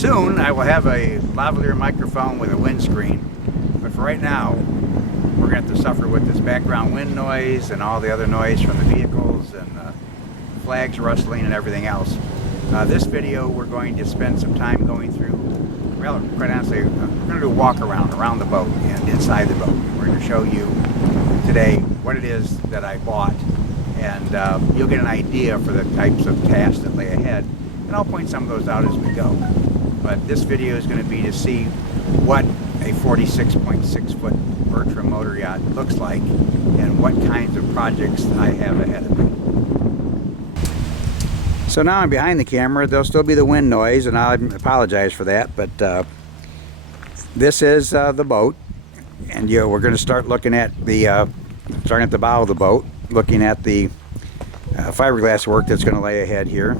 Soon I will have a lavalier microphone with a windscreen, but for right now we're going to have to suffer with this background wind noise and all the other noise from the vehicles and flags rustling and everything else. This video we're going to spend some time going through, well, quite honestly, we're going to do a walk around the boat and inside the boat. We're going to show you today what it is that I bought, and you'll get an idea for the types of tasks that lay ahead, and I'll point some of those out as we go. But this video is going to be to see what a 46.6 foot Bertram motor yacht looks like and what kinds of projects I have ahead of me. So now I'm behind the camera. There'll still be the wind noise, and I apologize for that, but this is the boat, and we're going to start looking at the starting at the bow of the boat, looking at the fiberglass work that's going to lay ahead here.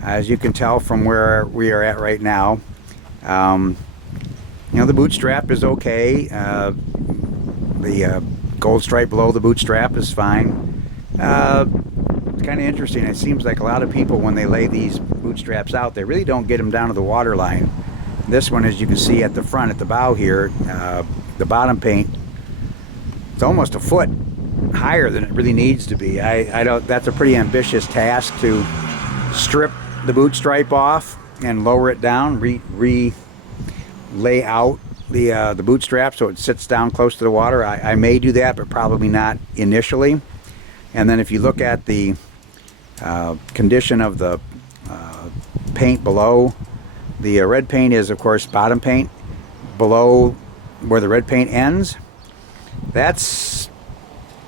As you can tell from where we are at right now, you know, the boot strap is okay. The gold stripe below the boot strap is fine. It's kind of interesting. It seems like a lot of people, when they lay these boot straps out, they really don't get them down to the water line. This one, as you can see at the front, at the bow here, the bottom paint, it's almost a foot higher than it really needs to be. I don't. That's a pretty ambitious task to strip the boot stripe off and lower it down, lay out the boot strap so it sits down close to the water. I may do that, but probably not initially. And then if you look at the condition of the paint below, the red paint is of course bottom paint. Below where the red paint ends, that's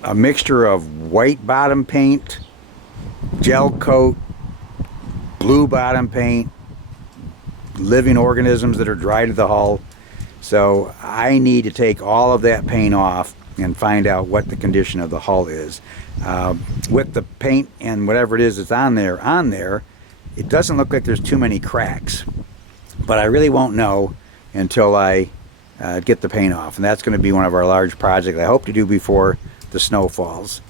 a mixture of white bottom paint, gel coat, blue bottom paint, living organisms that are dry to the hull. So I need to take all of that paint off and find out what the condition of the hull is. With the paint and whatever it is that's on there, it doesn't look like there's too many cracks, but I really won't know until I get the paint off, and that's going to be one of our large projects I hope to do before the snow falls.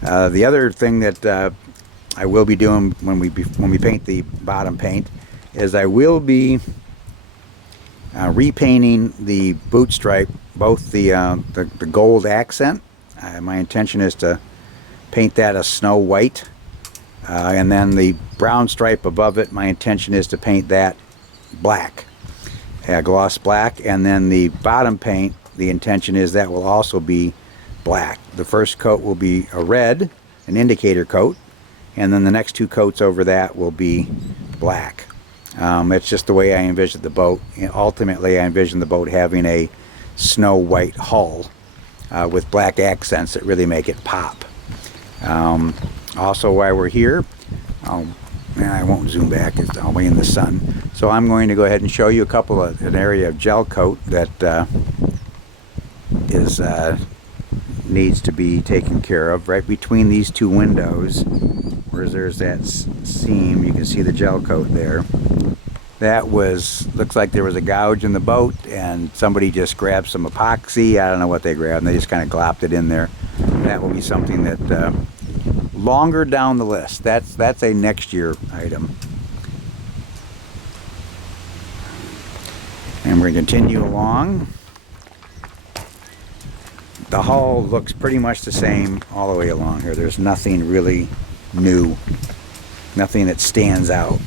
The other thing that I will be doing when we paint the bottom paint is I will be repainting the boot stripe, both the gold accent. My intention is to paint that a snow white, and then the brown stripe above it, my intention is to paint that black, gloss black, and then the bottom paint, the intention is that will also be black. The first coat will be a red, an indicator coat, and then the next two coats over that will be black. It's just the way I envision the boat. And ultimately, I envision the boat having a snow white hull with black accents that really make it pop. Also, while we're here, I won't zoom back, it's all the way in the sun. So I'm going to go ahead and show you an area of gel coat that needs to be taken care of. Right between these two windows, where there's that seam, you can see the gel coat there. That looks like there was a gouge in the boat, and somebody just grabbed some epoxy. I don't know what they grabbed, and they just kind of glopped it in there. That will be something that longer down the list. That's a next year item. And we're going to continue along. The hull looks pretty much the same all the way along here. There's nothing really new, nothing that stands out.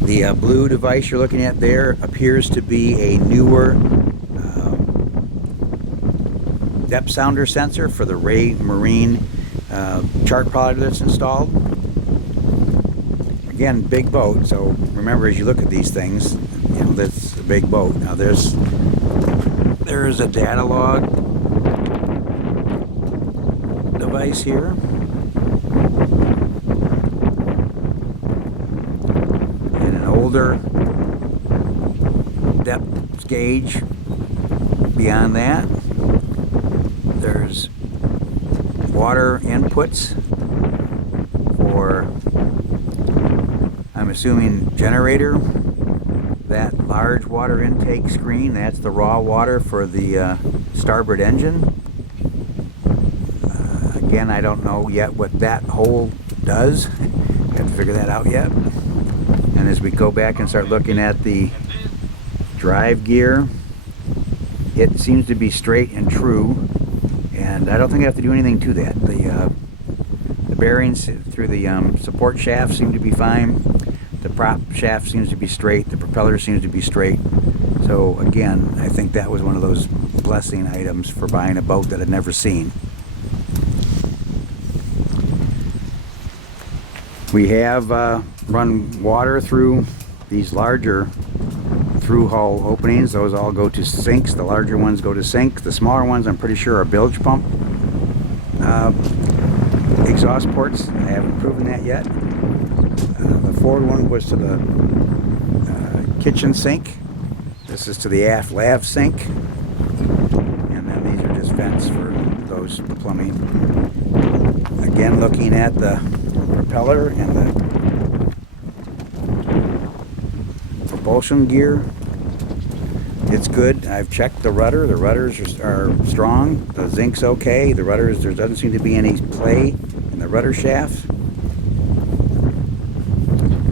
The blue device you're looking at there appears to be a newer depth sounder sensor for the Ray Marine chart plotter that's installed. Again, big boat, so remember as you look at these things, you know, that's a big boat. Now there's a data log device here. And an older depth gauge beyond that. There's water inputs for, I'm assuming, generator. That large water intake screen, that's the raw water for the starboard engine. Again, I don't know yet what that hole does. Have to figure that out yet. And And as we go back and start looking at the drive gear, it seems to be straight and true, and I don't think I have to do anything to that. The bearings through the support shaft seem to be fine. The prop shaft seems to be straight. The propeller seems to be straight. So again, I think that was one of those blessing items for buying a boat that I'd never seen. We have run water through these larger through hull openings. Those all go to sinks. The larger ones go to sink. The smaller ones I'm pretty sure are bilge pump exhaust ports. I haven't proven that yet. The forward one was to the kitchen sink. This is to the aft lav sink. And then these are just vents for those plumbing. Again, looking at the propeller and the propulsion gear, it's good. I've checked the rudder. The rudders are strong. The zinc's okay. The rudders, there doesn't seem to be any play in the rudder shaft.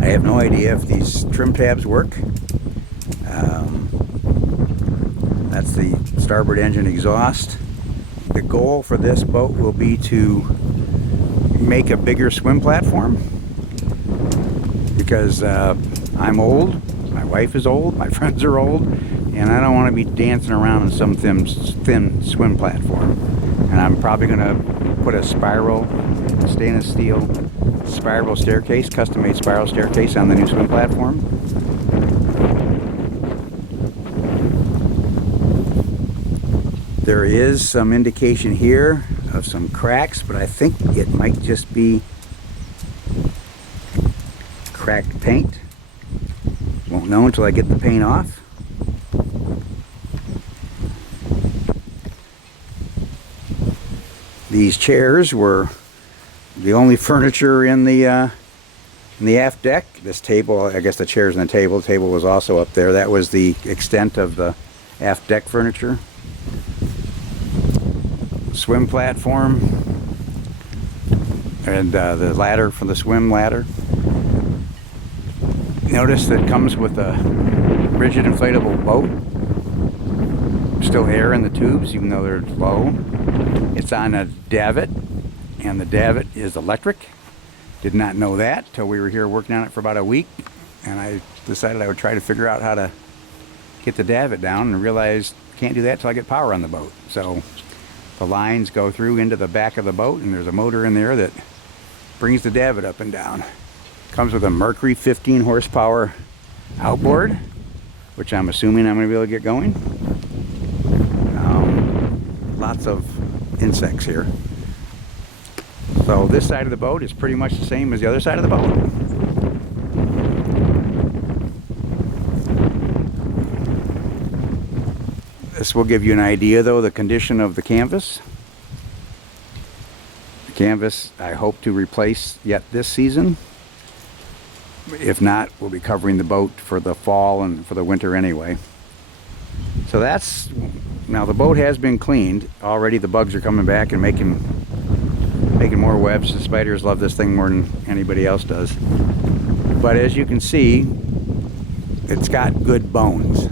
I have no idea if these trim tabs work. That's the starboard engine exhaust. The goal for this boat will be to make a bigger swim platform, because I'm old, my wife is old, my friends are old, and I don't want to be dancing around in some thin swim platform. And I'm probably going to put a spiral stainless steel spiral staircase, custom-made spiral staircase on the new swim platform. There is some indication here of some cracks, but I think it might just be cracked paint. Won't know until I get the paint off. These chairs were the only furniture in the aft deck. This table, I guess the chairs and the table was also up there. That was the extent of the aft deck furniture. Swim platform and the ladder for the swim ladder. Notice that it comes with a rigid inflatable boat. Still air in the tubes even though they're low. It's on a davit, and the davit is electric. Did not know that till we were here working on it for about a week, and I decided I would try to figure out how to get the davit down, and realized can't do that till I get power on the boat. So the lines go through into the back of the boat, and there's a motor in there that brings the davit up and down. Comes with a Mercury 15 horsepower outboard, which I'm assuming I'm going to be able to get going. Lots of insects here. So this side of the boat is pretty much the same as the other side of the boat. This will give you an idea, though, the condition of the canvas. The canvas I hope to replace yet this season. If not, we'll be covering the boat for the fall and for the winter anyway. So that's, now the boat has been cleaned. Already the bugs are coming back and making more webs. The spiders love this thing more than anybody else does. But as you can see, it's got good bones.